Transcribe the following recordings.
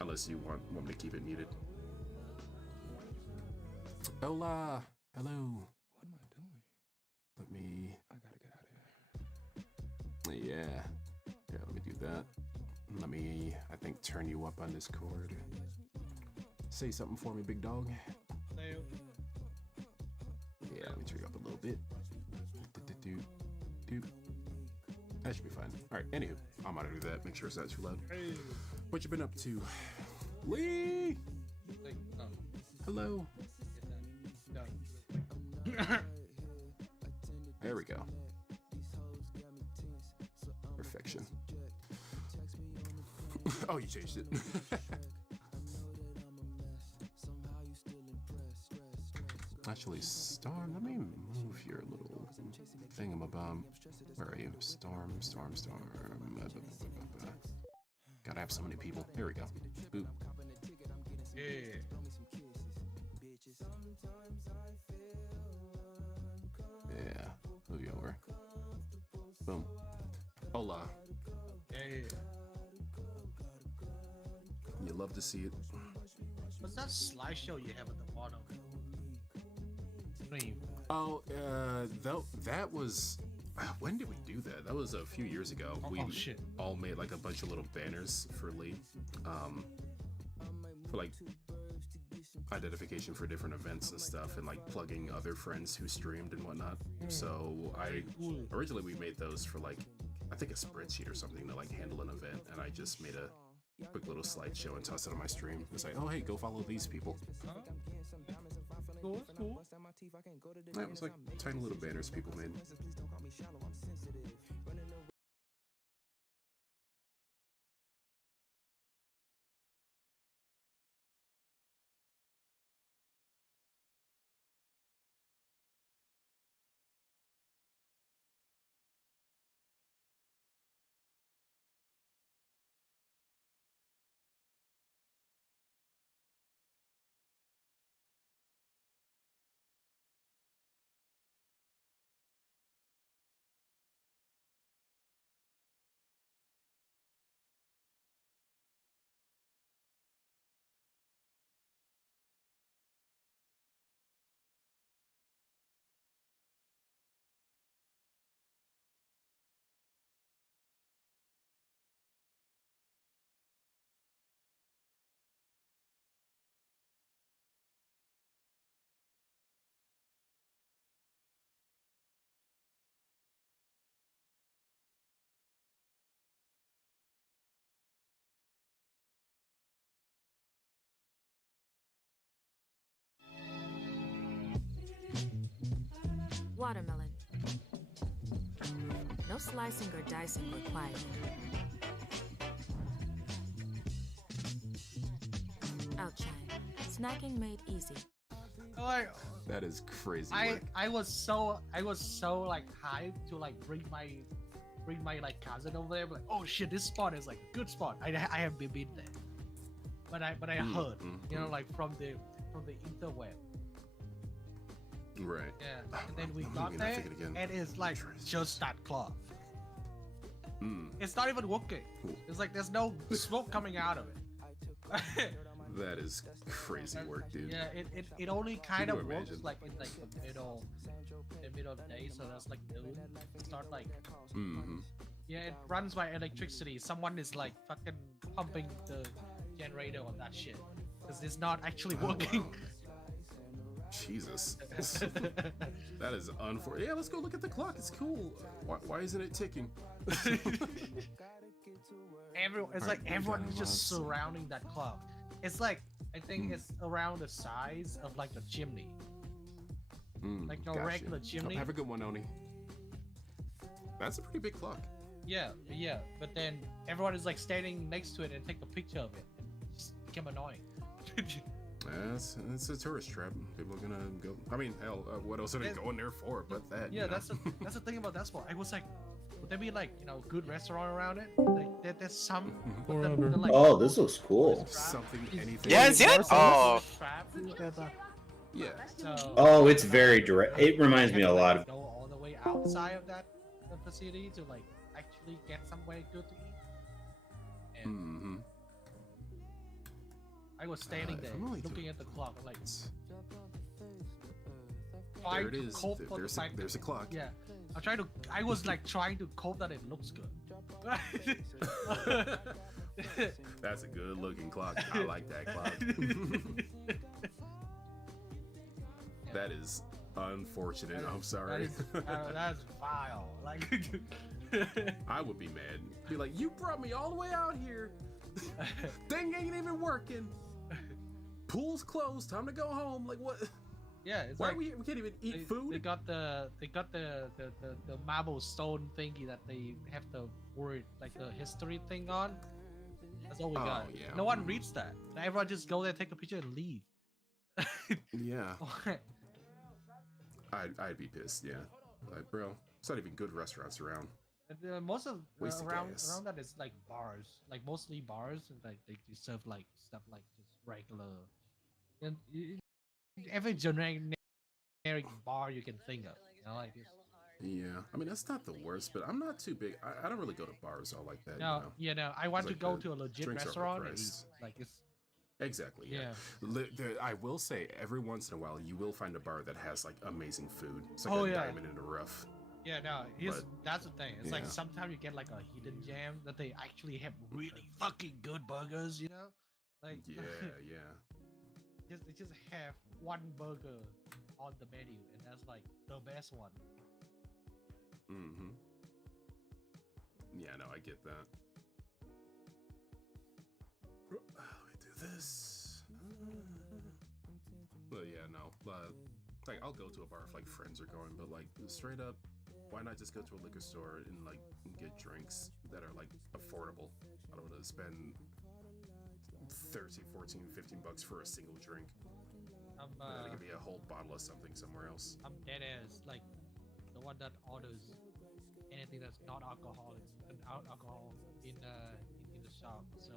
Unless you want me to keep it muted. Hola! Hello! What am I doing? Let me... I gotta get out of here. Yeah. Yeah, let me do that. Let me, I think, turn you up on Discord. Say something for me, big dog. Yeah, let me turn you up a little bit. That should be fine. Alright, anywho, I'm gonna do that. Make sure it's not too loud. Hey. What you been up to? Lee! Hello. There we go. Perfection. Oh, you changed it. Actually, Storm, let me move your little thingamabom. Where are you? Storm. Gotta have so many people. There we go. Boop. Yeah. Yeah. Move you over. Boom. Hola. Yeah. You love to see it. What's that slideshow you have at the bottom? Stream. Oh, that was... When did we do that? That was a few years ago. We Shit. all made like a bunch of little banners for Lee. For like identification for different events and stuff, and like plugging other friends who streamed and whatnot. So originally we made those for like, I think a spreadsheet or something to like handle an event, and I just made a quick little slideshow and tossed it on my stream. It's like, oh hey, go follow these people. Cool. That was like tiny little banners people made. watermelon. No slicing or dicing required. Outshine. Snacking made easy. Like, That is crazy I work. I was so like hyped to like bring my like cousin over there. Like, oh shit, this spot is like a good spot. I haven't been there, but I heard, you know, like from the interweb. Right. Yeah, and then we I'm got looking at there, that again. and it's like Interesting. just that cloth. Mm, It's not even working. Cool. It's like there's no smoke coming out of it. that is crazy work, dude. Yeah, it only kind you of works imagine? like in like the middle of the day, so that's like noon. Start like Mm-hmm. yeah, it runs by electricity. Someone is like fucking pumping the generator on that shit because it's not actually working. Wow. Jesus. That is unfortunate. Yeah, let's go look at the clock. It's cool. Why isn't it ticking? It's like Alright, everyone is done just lots. surrounding that clock. It's like I think it's around the size of like a chimney. Like a Gotcha. regular chimney. Have a good one, Oni. That's a pretty big clock. Yeah, but then everyone is like standing next to it and take a picture of it. It's become annoying. It's a tourist trap. People are gonna go. I mean, hell, what else are they going there for? But that. Yeah, you know? that's the thing about that spot. I was like, would there be like good restaurant around it? Like there's some. But they're, like, Oh, this looks cool. Something, anything. Yes, yes. Oh. Yeah. So, Oh, it's very direct. It reminds me a lot of. Go all the way outside of that facility to like actually get somewhere good to eat. And Mm-hmm. I was standing if there I'm only looking doing at the clock, like There trying it to is. cope for the There's fact a that- clock. Yeah, I was like trying to cope that it looks good. That's a good looking clock. I like that clock. That is unfortunate. I'm sorry. That's vile. Like, I would be mad. Be like, you brought me all the way out here. Thing ain't even working. Pool's closed. Time to go home. Like what? yeah, it's Why like we can't even eat they food? got the marble stone thingy that they have the word like the history thing on. That's all we Oh, got. yeah. No one reads that. Everyone just go there, take a picture, and leave. Yeah, I'd be pissed. Yeah, like bro, it's not even good restaurants around. Most of Waste of around gas. that is like bars, like mostly bars, and like they serve like stuff like just regular, and every generic bar you can think of. You know, like this. Yeah, I mean that's not the worst, but I'm not too big. I don't really go to bars all like that. No, You know? yeah, no. I want It's to like go the to a legit drinks are restaurant and eat. overpriced. Like it's Exactly. Yeah. I will say every once in a while you will find a bar that has like amazing food. It's like Oh, a yeah. diamond in the rough. yeah, no. That's the thing. It's like yeah. sometimes you get like a hidden gem that they actually have really fucking good burgers. You know, like Yeah, yeah. they just have one burger on the menu, and that's like the best one. Mm-hmm. Yeah, no, I get that. Let me do this. But yeah, no. Like, I'll go to a bar if like friends are going, but like straight up, why not just go to a liquor store and like get drinks that are like affordable? I don't want to spend 13, 14, 15 bucks for a single drink. I'm It could be a whole bottle of something somewhere else. I'm dead ass like the one that orders anything that's not alcohol in the shop. So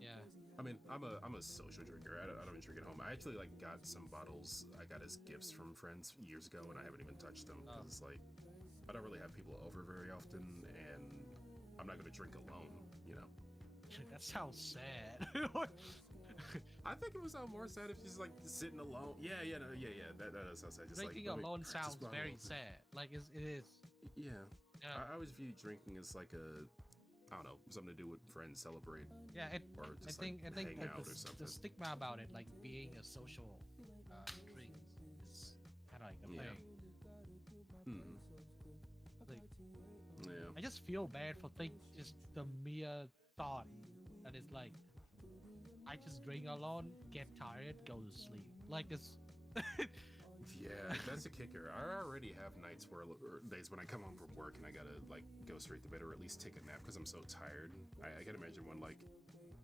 yeah. I mean, I'm a social drinker. I don't drink at home. I actually like got some bottles I got as gifts from friends years ago, and I haven't even touched them because it's like I don't really have people over very often, and I'm not gonna drink alone. You know. That sounds sad. I think it would sound more sad if she's like sitting alone. Yeah. That does sound sad. Just Drinking like, let me alone crack this sounds bottle very open. sad. Like it is. Yeah. Yeah. I always view drinking as like I don't know, something to do with friends, celebrate. Yeah, Or I just think like hang like out the, or something. the stigma about it, like being a social drink, is kind of like a Yeah. thing. Hmm. Like, Yeah. I just feel bad for just the mere thought that it's like I just drink alone, get tired, go to sleep. Like it's Yeah, that's a kicker. I already have nights where, or days when I come home from work and I gotta like go straight to bed or at least take a nap because I'm so tired. I can imagine when like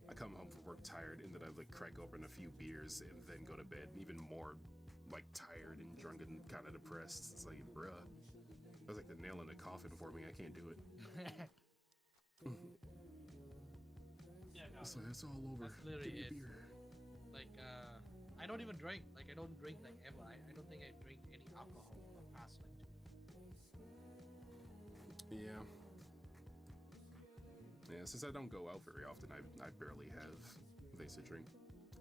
I come home from work tired and then I like crack open a few beers and then go to bed even more like tired and drunk and kind of depressed. It's like, bruh, that's like the nail in the coffin for me. I can't do it. Yeah, no, So it's all over. that's literally Give me a it. beer. Like, I don't even drink. Like, I don't drink like ever. I don't think I drink any alcohol for the past like 2 years. Yeah. Yeah, since I don't go out very often, I barely have things to drink.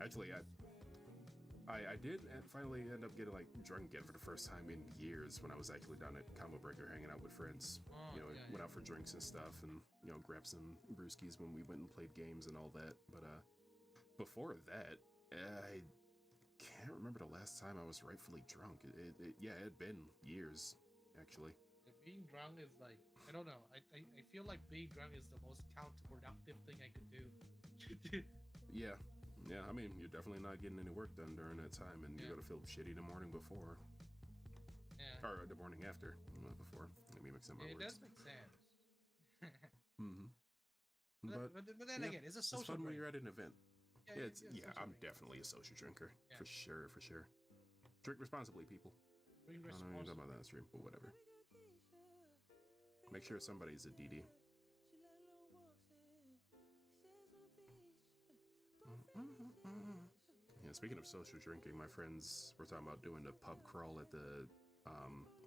Actually, I did finally end up getting like drunk again for the first time in years when I was actually down at Combo Breaker hanging out with friends. Oh, You know, yeah, went out for drinks and stuff, and you know, grabbed some brewskis when we went and played games and all that. But before that, I can't remember the last time I was rightfully drunk. It had been years actually. Yeah, being drunk is like, I don't know. I feel like being drunk is the most counterproductive thing I could do. Yeah. Yeah, I mean, you're definitely not getting any work done during that time, and you're Yeah. gonna feel shitty the morning before, Yeah, or the morning after. Not before. Let me mix up my it words. does make sense. Mm-hmm. But then yeah, again, it's a it's social fun when drink. you're at an event. Yeah, social I'm drink. definitely a social drinker Yeah. for sure, for sure. Drink responsibly, people. Drink I don't know responsibly. about that stream, but whatever. Make sure somebody's a DD. Yeah, speaking of social drinking, my friends were talking about doing a pub crawl at the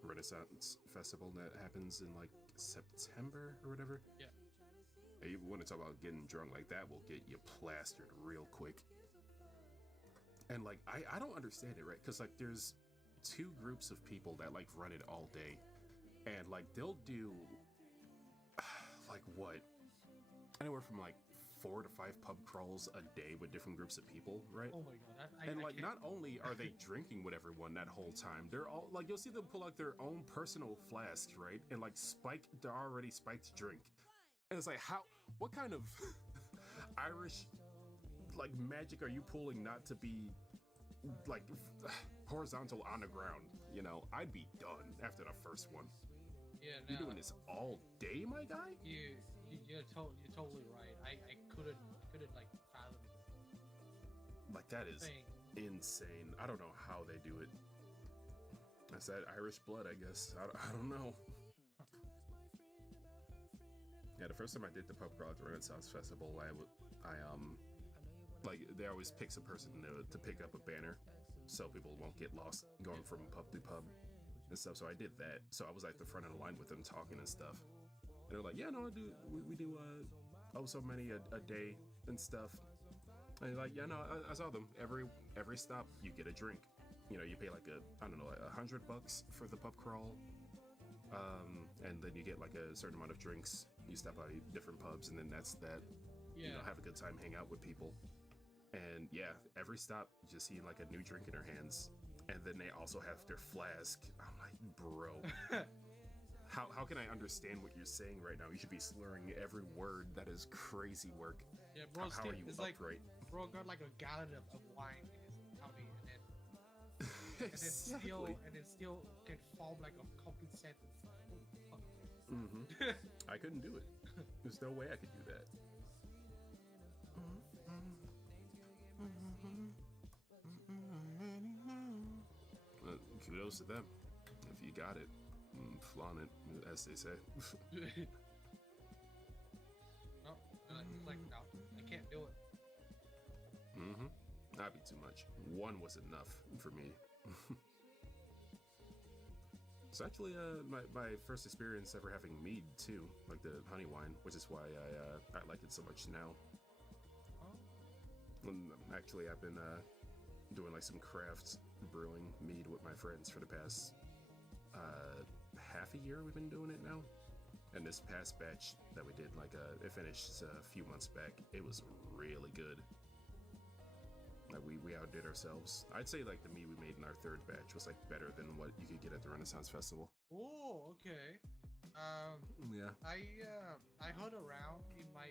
Renaissance Festival that happens in like September or whatever. Yeah. And you want to talk about getting drunk like that will get you plastered real quick. And like, I don't understand it, right? Because like there's two groups of people that like run it all day. And like they'll do like what? Anywhere from like 4 to 5 pub crawls a day with different groups of people, right? Oh my god. And I like, can't. not only are they drinking with everyone that whole time, they're all like, you'll see them pull out their own personal flasks, right? And like spike the already spiked drink. And it's like, what kind of Irish like magic are you pulling not to be like horizontal on the ground? You know, I'd be done after the first one. Yeah, You're no. doing this all day, my guy? You're totally right. I couldn't like fathom it. Like, that is Thing. insane. I don't know how they do it. That's that Irish blood, I guess. I don't know. Yeah, the first time I did the pub crawl at the Renaissance Festival, like, they always pick some person to pick up a banner so people won't get lost going from pub to pub and stuff. So I did that. So I was like the front of the line with them talking and stuff. And they're like, yeah, no, we do so many a day and stuff. And like, yeah, no, I saw them. Every stop you get a drink. You know, you pay like $100 for the pub crawl. And then you get like a certain amount of drinks. You stop by different pubs, and then that's that. Yeah. You know, have a good time, hang out with people. And yeah, every stop, you just see like a new drink in their hands. And then they also have their flask. I'm like, bro, how can I understand what you're saying right now? You should be slurring every word. That is crazy work. Yeah, bro. How are you It's like upright? bro got like a gallon of wine in his tummy, and then still can form like a complete sentence. Holy fuck. Mm-hmm. I couldn't do it. There's no way I could do that. Kudos to them. If you got it, flaunt it, as they say. No, it's like no, I can't do it. Mm-hmm. That'd be too much. One was enough for me. It's actually my first experience ever having mead too, like the honey wine, which is why I like it so much now. Oh. And actually, I've been doing like some craft brewing mead with my friends for the past half a year. We've been doing it now, and this past batch that we did, like it finished a few months back. It was really good. Like we outdid ourselves. I'd say like the mead we made in our third batch was like better than what you could get at the Renaissance Festival. Oh, okay. Yeah. I heard around in my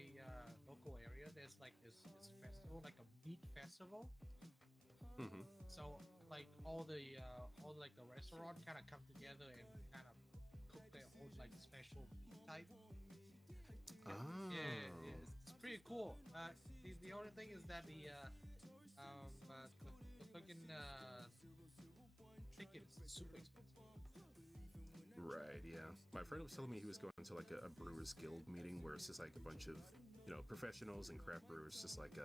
local area there's like this festival, like a meat festival. Mm-hmm. So like all the restaurant kind of come together and kind of cook their own like special meat type. Oh. Yeah, it's pretty cool. The only thing is that the fucking tickets super expensive. Right, yeah. My friend was telling me he was going to like a Brewers Guild meeting where it's just like a bunch of, professionals and craft brewers just like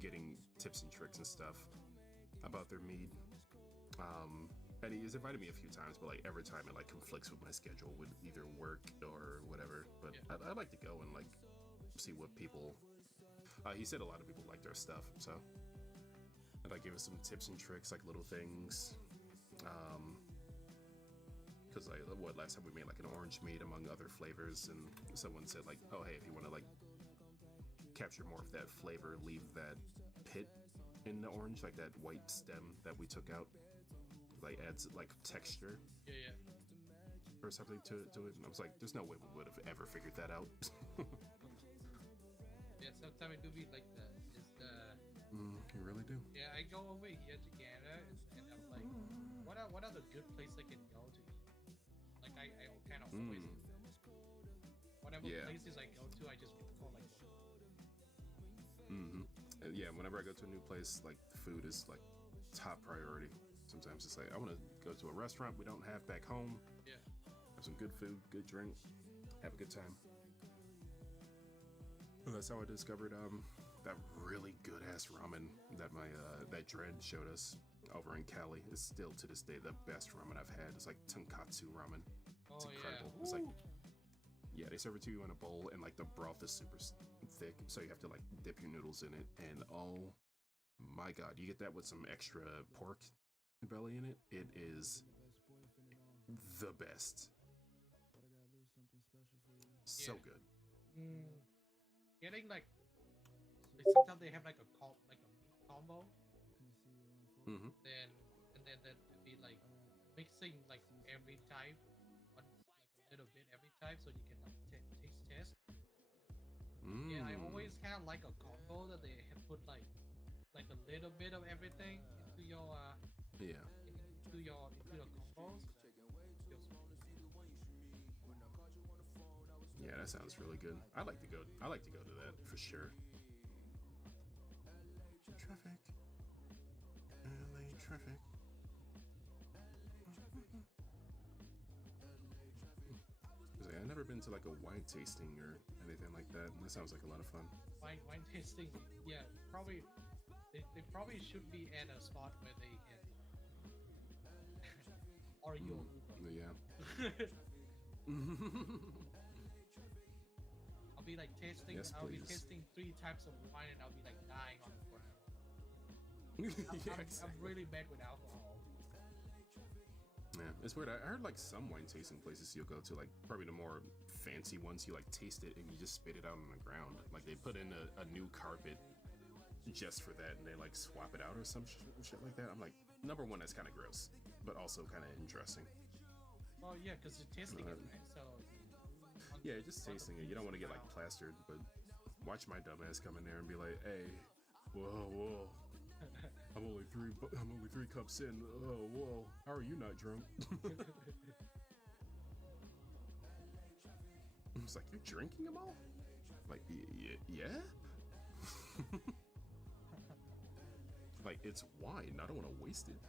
getting tips and tricks and stuff about their mead. And he's invited me a few times, but like every time it like conflicts with my schedule with either work or whatever. But Yeah. I'd like to go and like see what people. He said a lot of people liked our stuff, so I'd like give us some tips and tricks, like little things. Because like last time we made like an orange mead among other flavors, and someone said like, oh hey, if you want to like capture more of that flavor, leave that pit in the orange, like that white stem that we took out, like adds like texture Yeah. or something to it. And I was like, there's no way we would have ever figured that out. Yeah, sometimes it do be like the You really do. yeah, I go over here to Canada and I'm like, what are the good places I can go to eat? Like I kind of always do that. Whatever Yeah. places I go to, I just go like. Yeah, whenever I go to a new place, like food is like top priority. Sometimes it's like I want to go to a restaurant we don't have back home. Yeah. Have some good food, good drink, have a good time. And that's how I discovered that really good ass ramen that my that Dread showed us over in Cali. It's still to this day the best ramen I've had. It's like tonkatsu ramen. It's incredible. Yeah. It's like, yeah, they serve it to you in a bowl, and like the broth is super thick, so you have to like dip your noodles in it. And oh my god, you get that with some extra pork belly in it. It is the best. So Yeah. good. Getting like sometimes they have like a meat combo. Mm-hmm. Then it'd be like mixing like every type, one like a little bit every type, so you can like taste test. Yeah, I always kind of like a combo that they have put like a little bit of everything into your Yeah. into your combos. Yeah, that sounds really good. I like to go to that for sure. Traffic. LA traffic. I've never been to like a wine tasting or anything like that, and that sounds like a lot of fun. Wine tasting, yeah, probably they probably should be at a spot where they can or you. Yeah. I'll be like tasting. Yes, I'll be please. tasting 3 types of wine, and I'll be like dying on the ground. Yeah, I'm exactly. really bad with alcohol. Yeah, it's weird. I heard like some wine tasting places you'll go to, like probably the more fancy ones, you like taste it and you just spit it out on the ground. Like they put in a new carpet just for that, and they like swap it out or some shit like that. I'm like, number one, that's kind of gross, but also kind of interesting. Well, yeah, because you're tasting it, right? So. Yeah, just tasting it. You don't want to get like plastered, but watch my dumbass come in there and be like, "Hey, whoa, I'm only three cups in. Oh, whoa, how are you not drunk?" It's like, you're drinking them all? Like, yeah. Like, it's wine. I don't want to waste it.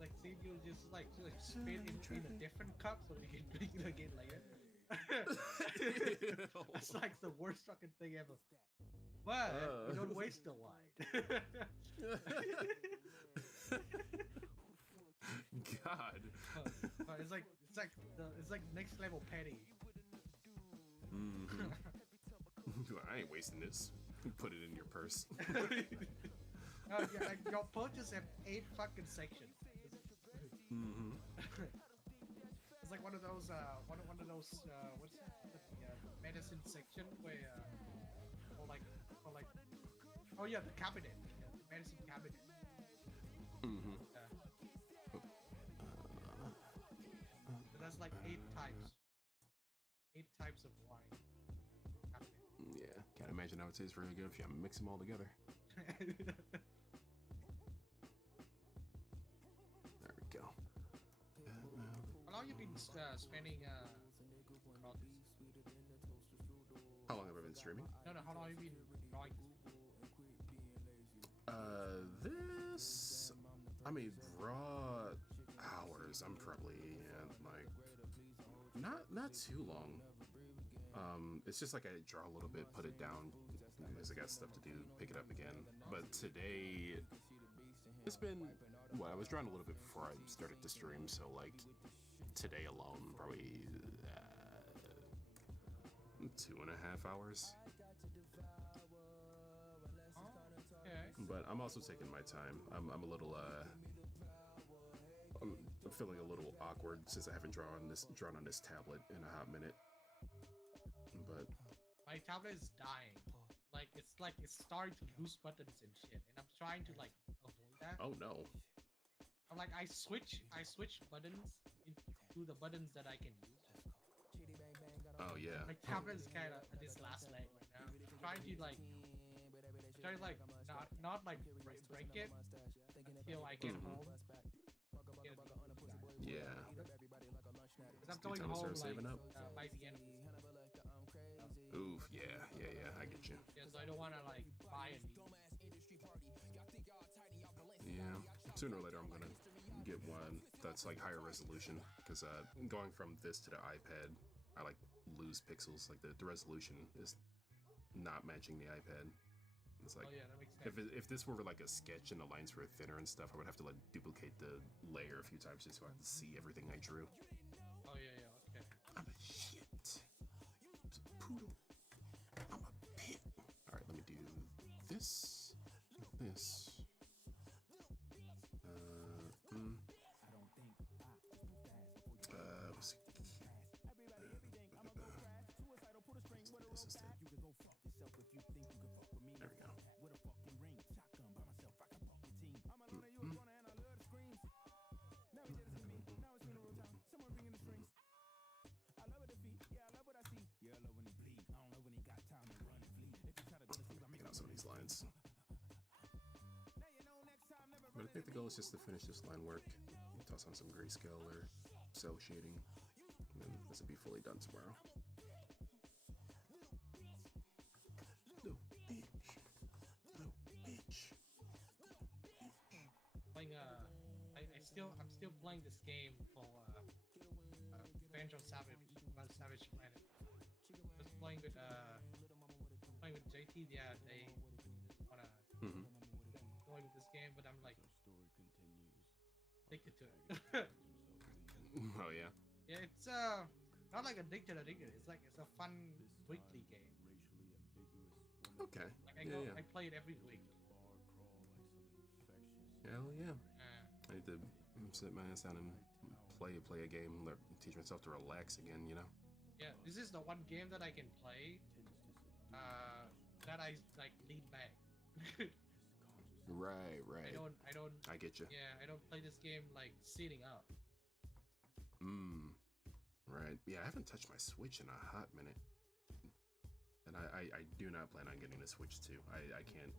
Like, see, you just like spit in a different cup so you can drink it again later. That's like the worst fucking thing ever. But you don't waste the wine. God. But it's like next level petty. Mm-hmm. I ain't wasting this. Put it in your purse. Yeah, like your purchase have 8 fucking sections. Mm-hmm. It's like one of those what's the medicine section where oh yeah, the cabinet, the medicine cabinet. Mm-hmm. But that's like 8 types of wine. Cabinet. Yeah, can't imagine how it tastes really good if you mix them all together. There we go. How long you been spending about this? How long have I been streaming? No, how long have you been drawing this? This, I mean, raw hours. I'm probably like not too long. It's just like I draw a little bit, put it down, as I got stuff to do, pick it up again. But today, it's been, well, I was drawing a little bit before I started to stream, so like today alone, probably 2.5 hours. Okay. But I'm also taking my time. I'm a little I'm feeling a little awkward since I haven't drawn on this tablet in a hot minute. But My tablet is dying. It's starting to lose buttons and shit, and I'm trying to like avoid that. oh no. I'm like I switch buttons into the buttons that I can use. Oh yeah. My tablet is kind of at its last leg right now. I'm trying to not like break it until I get home. Yeah. Because I'm It's good going time to home start saving up. by the end of this. Oof, yeah, I get you. Yeah, so I don't want to like buy a new. Yeah, sooner or later I'm gonna get one that's like higher resolution, because going from this to the iPad, I like lose pixels. Like the resolution is not matching the iPad. It's like, Oh yeah, that makes sense. if this were like a sketch and the lines were thinner and stuff, I would have to like duplicate the layer a few times just so I can see everything I drew. Oh yeah, okay. I'm a shit. Poodle. I'm a pit. Alright, let me do this. This. What's it? This is it. There we go. Get out some of these lines. But I think the goal is just to finish this line work. Toss on some grayscale or cell shading. And then this will be fully done tomorrow. No bitch. No bitch. Playing I'm still playing this game for Banjo Savage, Savage Planet. I was playing with JT the other day. Just wanna going with this game, but I'm like addicted to it. Oh yeah. Yeah, it's not like addicted. It's like it's a fun weekly game. Okay. Like Yeah. I play it every week. Hell yeah. I need to sit my ass down and play a game, teach myself to relax again, you know? Yeah, this is the one game that I can play that I like lean back. Right. I don't I get you. Yeah, I don't play this game like sitting up. Right. Yeah, I haven't touched my Switch in a hot minute. And I do not plan on getting a Switch 2. I can't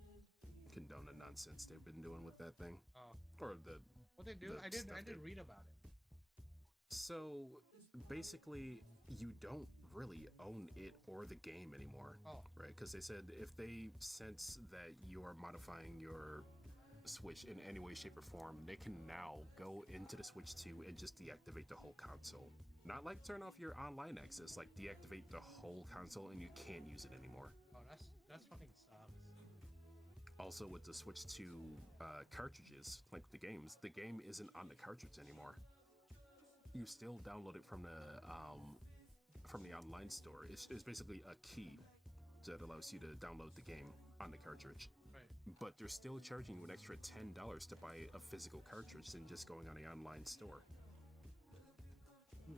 condone the nonsense they've been doing with that thing. Oh. Or the What they do? the I did stuff read about it. So basically, you don't really own it or the game anymore. Oh. Right? Because they said if they sense that you are modifying your Switch in any way, shape, or form, they can now go into the Switch 2 and just deactivate the whole console. Not like turn off your online access, like deactivate the whole console and you can't use it anymore. Oh, that's fucking sucks. Also, with the Switch 2 cartridges, like the game isn't on the cartridge anymore. You still download it from the online store. It's basically a key that allows you to download the game on the cartridge. Right. But they're still charging you an extra $10 to buy a physical cartridge than just going on the online store.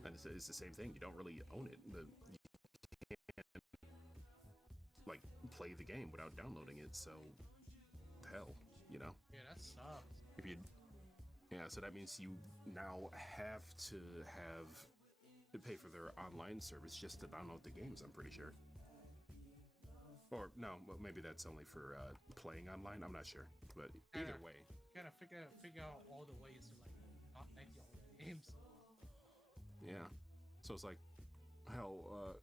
And it's the same thing. You don't really own it. You can't like play the game without downloading it. So hell, you know. Yeah, that sucks. So that means you now have to pay for their online service just to download the games. I'm pretty sure. Or no, well, maybe that's only for playing online. I'm not sure, but either way, Kind of figure out all the ways to like not make your own games. yeah. So it's like, hell,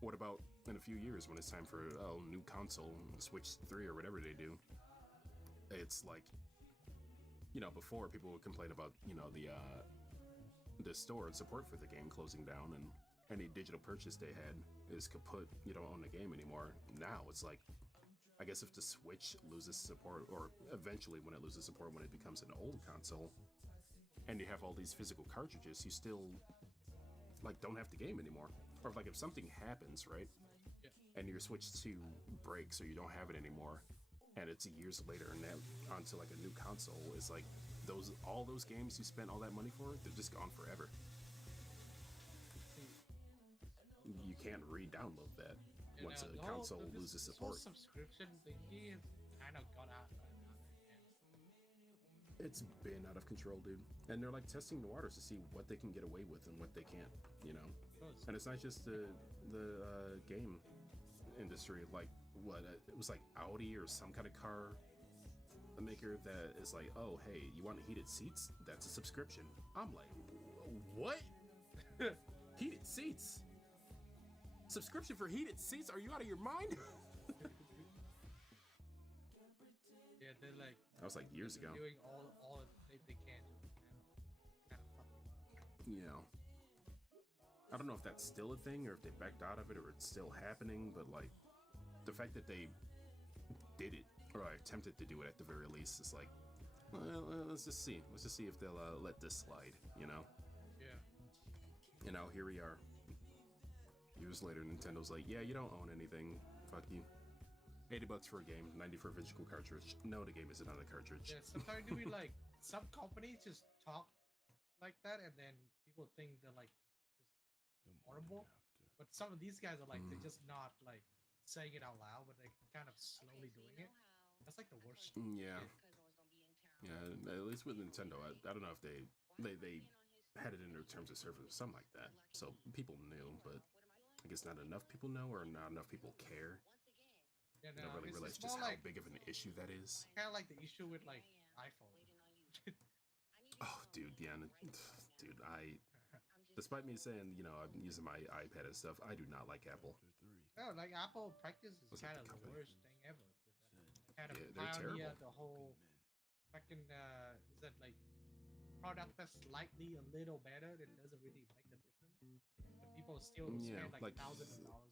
what about in a few years when it's time for a new console, Switch 3 or whatever they do? It's like, you know, before people would complain about, you know, the store and support for the game closing down, and any digital purchase they had is kaput. You don't own the game anymore. Now it's like, I guess if the Switch loses support, or eventually when it loses support, when it becomes an old console, and you have all these physical cartridges, you still like don't have the game anymore. Or like if something happens, right, Yeah. and your Switch 2 breaks or you don't have it anymore, and it's years later and now onto like a new console, is like all those games you spent all that money for, they're just gone forever. You can't re-download that once a console loses This support. whole subscription thingy is kind of got out of hand. It's been out of control, dude. And they're like testing the waters to see what they can get away with and what they can't, you know? And it's not just the game industry. Like, what? It was like Audi or some kind of car maker that is like, oh, hey, you want heated seats? That's a subscription. I'm like, what? Heated seats? Subscription for heated seats? Are you out of your mind? Yeah, they're like That was like years ago. doing all they can. Kind of fun. Yeah. I don't know if that's still a thing or if they backed out of it or it's still happening, but like the fact that they did it or attempted to do it at the very least is like, well, let's just see. Let's just see if they'll let this slide, you know? Yeah. And now here we are. Years later, Nintendo's like, yeah, you don't own anything. Fuck you. $80 for a game, 90 for a physical cartridge. No, the game isn't on the cartridge. Yeah, sometimes do we like some companies just talk like that, and then people think they're like just horrible. But some of these guys are like they're just not like saying it out loud, but they're kind of slowly doing it. That's like the worst. Yeah. Yeah, at least with Nintendo, I don't know if they had it in their terms of service or something like that. So people knew, but I guess not enough people know, or not enough people care. Yeah, They don't really realize it's just more how like big of an issue that is. kind of like the issue with like iPhone. Oh, dude, yeah, dude, despite me saying, you know, I'm using my iPad and stuff, I do not like Apple. No, like Apple practice is Was that kind the of the company? worst thing ever. They kind of Yeah, they're pioneer terrible. the whole fucking is that like product that's slightly a little better that doesn't really make the difference, but people still Yeah, spend like like- thousands of dollars.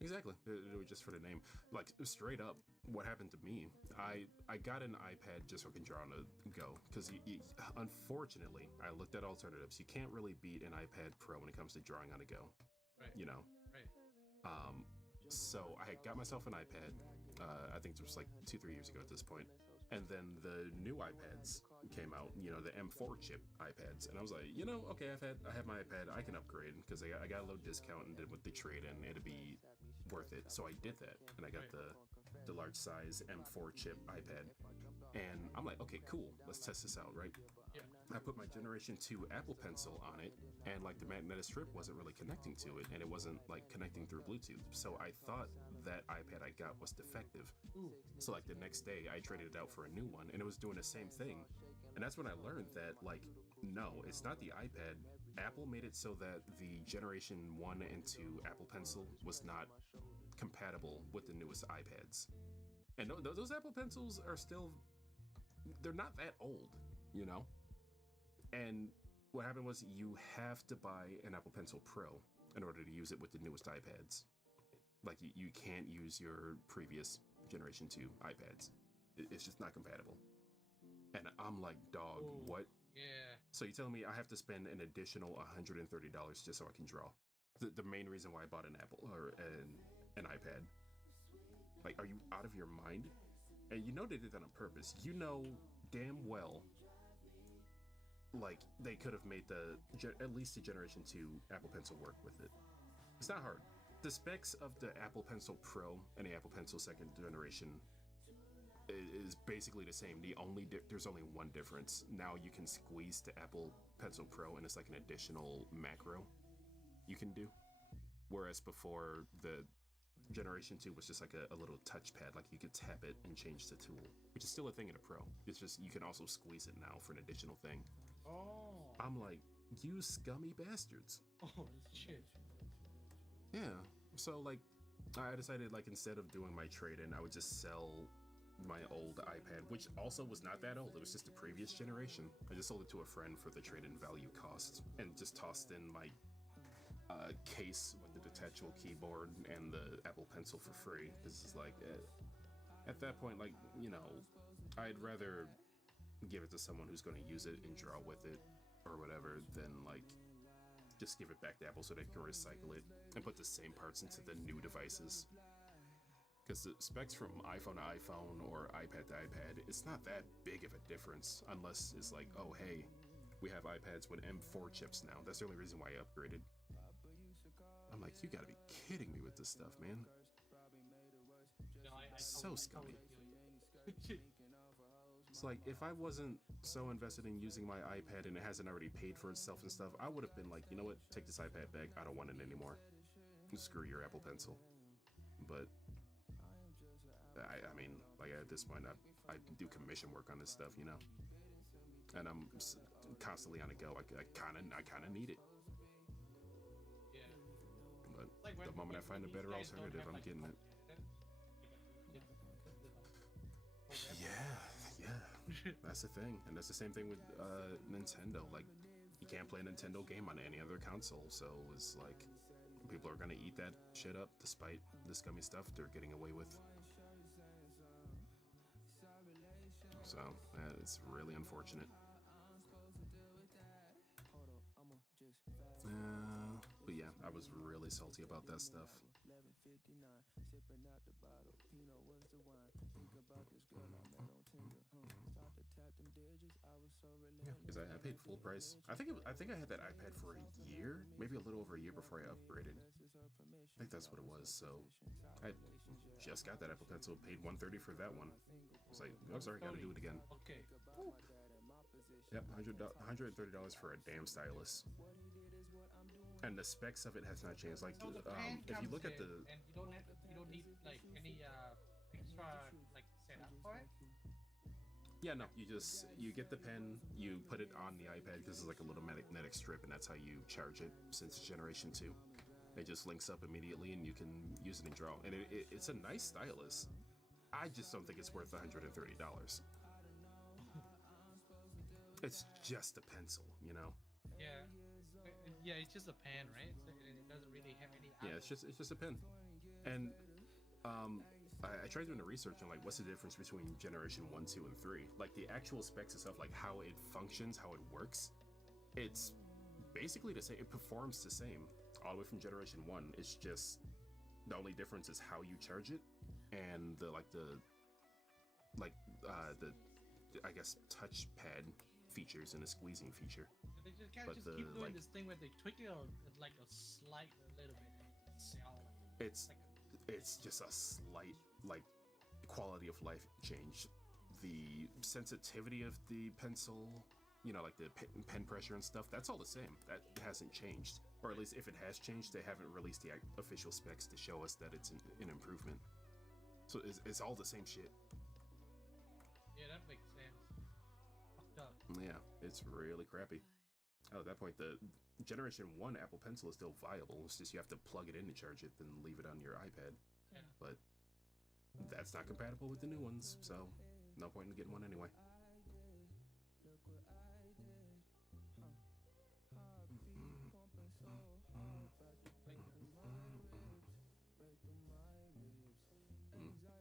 Exactly, it was just for the name. Like, straight up, what happened to me, I got an iPad just so I can draw on the go, because unfortunately, I looked at alternatives. You can't really beat an iPad Pro when it comes to drawing on the go, Right. you know? Right. So I had got myself an iPad, I think it was like 2-3 years ago at this point, and then the new iPads came out, you know, the M4 chip iPads, and I was like, you know, okay, I have my iPad, I can upgrade, because I got a low discount, and then with the trade-in, it'd be worth it. So I did that, and I got the large size M4 chip iPad, and I'm like, okay, cool, let's test this out, right? Yeah. I put my Generation 2 Apple Pencil on it, and like the magnetic strip wasn't really connecting to it, and it wasn't like connecting through Bluetooth. So I thought that iPad I got was defective. Ooh. So like the next day I traded it out for a new one, and it was doing the same thing. And that's when I learned that, like, no, it's not the iPad. Apple made it so that the Generation 1 and 2 Apple Pencil was not compatible with the newest iPads. And those Apple Pencils are still, they're not that old, you know? And what happened was you have to buy an Apple Pencil Pro in order to use it with the newest iPads. Like, you can't use your previous Generation 2 iPads. It's just not compatible. And I'm like, dog, Ooh. what? Yeah. So you're telling me I have to spend an additional $130 just so I can draw? The main reason why I bought an Apple or an iPad. Like, are you out of your mind? And you know they did that on purpose. You know damn well, like, they could have made at least the Generation 2 Apple Pencil work with it. It's not hard. The specs of the Apple Pencil Pro and the Apple Pencil second generation is basically the same. There's only one difference. Now you can squeeze the Apple Pencil Pro, and it's like an additional macro you can do. Whereas before, Generation 2 was just like a little touchpad, like you could tap it and change the tool, which is still a thing in a Pro. It's just you can also squeeze it now for an additional thing. Oh. I'm like, you scummy bastards. Oh shit. Yeah. So like, I decided like instead of doing my trade-in, I would just sell my old iPad, which also was not that old. It was just the previous generation. I just sold it to a friend for the trade-in value cost, and just tossed in my case with the detachable keyboard and the Apple Pencil for free. This is like, at that point, like, you know, I'd rather give it to someone who's going to use it and draw with it or whatever than like just give it back to Apple so they can recycle it and put the same parts into the new devices. Because the specs from iPhone to iPhone or iPad to iPad, it's not that big of a difference unless it's like, oh hey, we have iPads with M4 chips now. That's the only reason why I upgraded. I'm like, you gotta be kidding me with this stuff, man. No, So scummy. feel you. It's like, if I wasn't so invested in using my iPad and it hasn't already paid for itself and stuff, I would have been like, you know what, take this iPad back, I don't want it anymore. Screw your Apple Pencil. But I mean, like at this point, I do commission work on this stuff, you know, and I'm constantly on the go. I kind of need it. Yeah. But It's like the moment I find a these better guys don't alternative, have, I'm like, getting it. Yeah. Yeah. That's the thing, and that's the same thing with Nintendo. Like, you can't play a Nintendo game on any other console, so it's like people are gonna eat that shit up, despite the scummy stuff they're getting away with. So it's really unfortunate. But yeah, I was really salty about that stuff. Yeah, because I paid full price. I think I had that iPad for a year, maybe a little over a year before I upgraded. I think that's what it was. So I just got that Apple Pencil, paid $130 for that one. I was like, I'm sorry, gotta do it again. Okay. Yep, $130 for a damn stylus. And the specs of it has not changed. Like, So the pen if you comes look at in, the, and you don't need like any extra like setup for it. yeah, no, you get the pen, you put it on the iPad because it's like a little magnetic strip, and that's how you charge it since Generation 2. It just links up immediately, and you can use it and draw. And it's a nice stylus. I just don't think it's worth $130. It's just a pencil, you know. Yeah. Yeah, it's just a pen, right? So it doesn't really have any. Yeah, it's just a pen. And I tried doing the research on like what's the difference between Generation 1, 2, and 3. Like the actual specs and stuff, like how it functions, how it works. It's basically the same. It performs the same all the way from Generation 1. It's just the only difference is how you charge it and the I guess touchpad features and a squeezing feature. They just kind But of just keep doing like, this thing where they tweak it like a slight little bit. Sell it's just a slight like quality of life change. The sensitivity of the pencil, you know, like the pen pressure and stuff, that's all the same. That hasn't changed, or at least if it has changed, they haven't released the official specs to show us that it's an improvement. So it's all the same shit. Yeah, that makes sense. Fucked up. Yeah, it's really crappy. Oh, at that point, the Generation 1 Apple Pencil is still viable. It's just you have to plug it in to charge it, then leave it on your iPad. Yeah. But that's not compatible with the new ones, so no point in getting one anyway.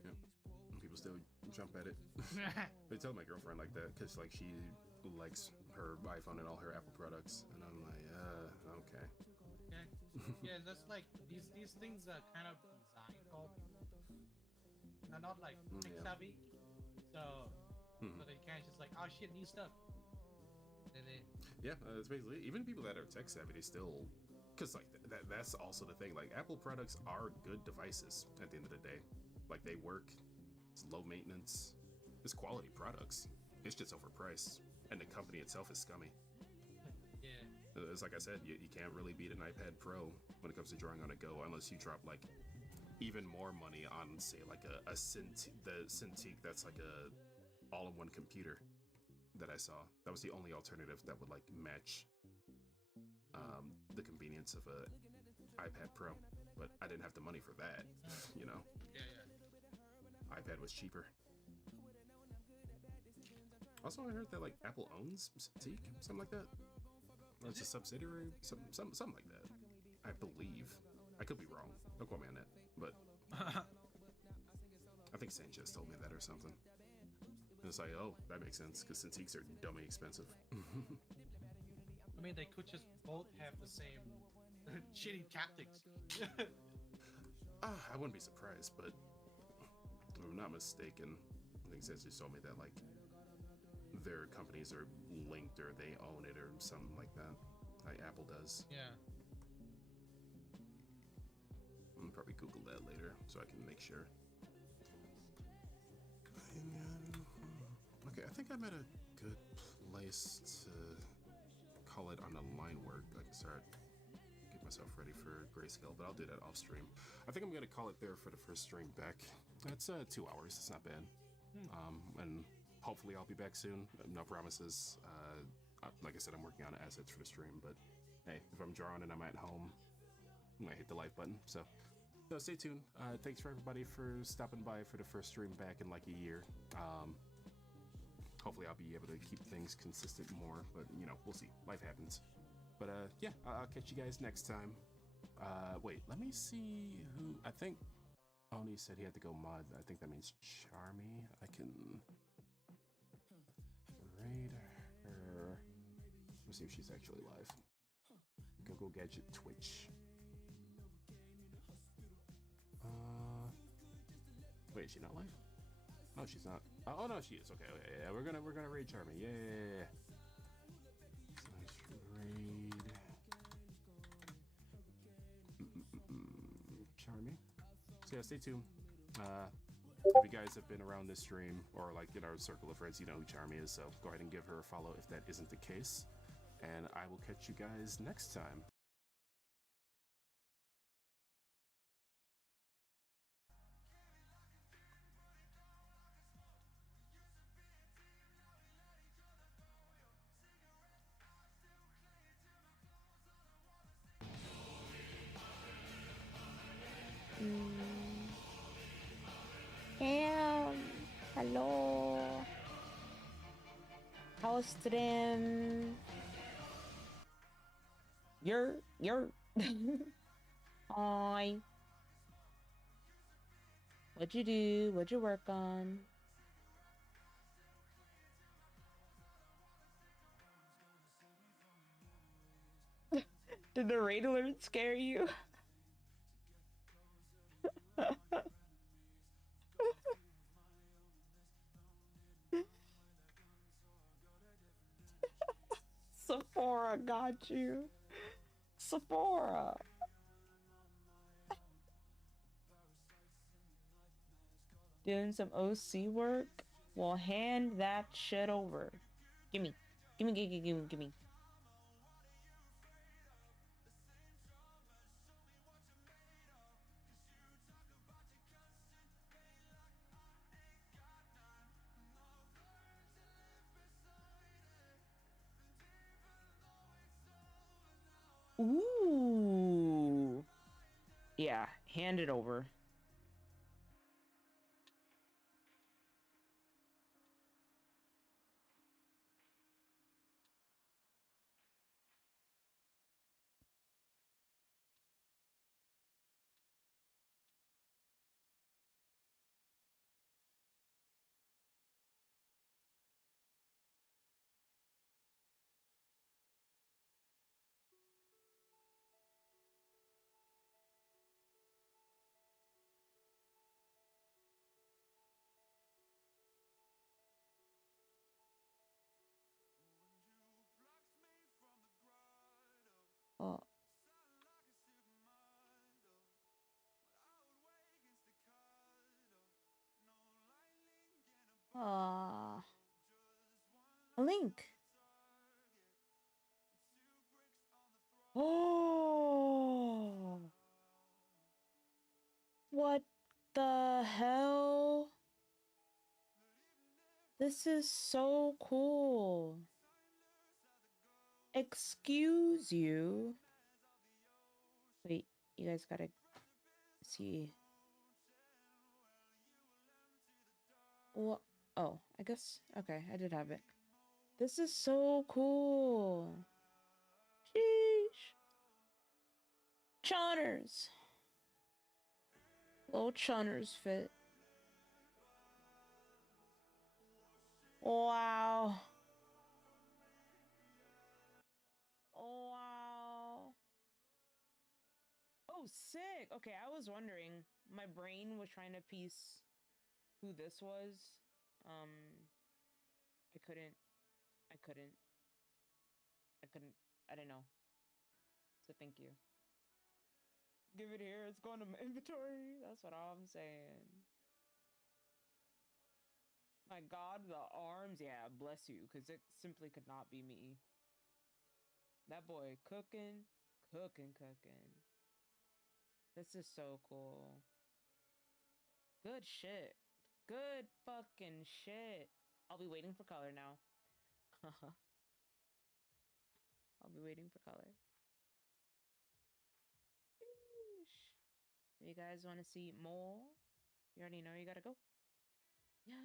Yep. People still jump at it. They tell my girlfriend like that because like she likes her iPhone and all her Apple products, and I'm like, okay. Yeah, yeah, that's like these things are kind of designed for people. They're not like tech savvy, so they can't just like, oh shit, new stuff. Yeah, it's basically even people that are tech savvy, they still, because like that's also the thing. Like Apple products are good devices at the end of the day. Like they work, it's low maintenance, it's quality products. It's just overpriced, and the company itself is scummy. Yeah. It's like I said, you can't really beat an iPad Pro when it comes to drawing on a go unless you drop like even more money on, say, like a the Cintiq that's like a all-in-one computer that I saw. That was the only alternative that would like match the convenience of a iPad Pro, but I didn't have the money for that, you know. Yeah. iPad was cheaper. Also, I heard that like Apple owns Cintiq, something like that, or it's a subsidiary, something like that. I believe. I could be wrong. Don't quote me on that, but I think Sanchez told me that or something. And it's like, oh, that makes sense because Cintiqs are dummy expensive. I mean, they could just both have the same shitty tactics. I wouldn't be surprised, but if I'm not mistaken, I think Sanchez told me that like their companies are linked or they own it or something like that, like Apple does. Yeah. I'll probably Google that later so I can make sure. Okay, I think I'm at a good place to call it on the line work. I can start get myself ready for Grayscale, but I'll do that off stream. I think I'm gonna call it there for the first stream back. That's 2 hours. It's not bad. And hopefully I'll be back soon. No promises. Like I said, I'm working on assets for the stream, but hey, if I'm drawing and I'm at home, I might hit the like button. So stay tuned. Thanks for everybody for stopping by for the first stream back in like a year. Hopefully I'll be able to keep things consistent more, but you know, we'll see. Life happens. But yeah, I'll catch you guys next time. Wait, let me see who. I think Oni said he had to go mod. I think that means Charmy. I can raid her. Let me see if she's actually live. Google Gadget Twitch. Wait, is she not live? No, she's not. Oh no, she is. Okay, yeah, we're gonna raid Charmy. Yeah. Raid. Charmy. So yeah, stay tuned. If you guys have been around this stream or like in our circle of friends, you know who Charmy is. So go ahead and give her a follow if that isn't the case. And I will catch you guys next time. Hello. How's stream? You're Hi. What'd you do? What'd you work on? Did the raid alert scare you? Sephora got you. Sephora. Doing some OC work? Well, hand that shit over. Gimme. Gimme. Ooh. Yeah, hand it over. Oh. Ah. A link. Oh. What the hell? This is so cool. Excuse you. Wait, you guys gotta see. What? Oh, I guess. Okay, I did have it. This is so cool. Sheesh. Chunners. Little chunners fit. Wow. Wow. Oh, sick. Okay, I was wondering. My brain was trying to piece who this was. Um, I couldn't. I couldn't. I couldn't. I didn't know. So thank you. Give it here. It's going to my inventory. That's what I'm saying. My God, the arms. Yeah, bless you, because it simply could not be me. That boy cooking, cooking, cooking. This is so cool. Good shit. Good fucking shit. I'll be waiting for color now. I'll be waiting for color. Sheesh. If you guys want to see more, you already know you gotta go. Yeah.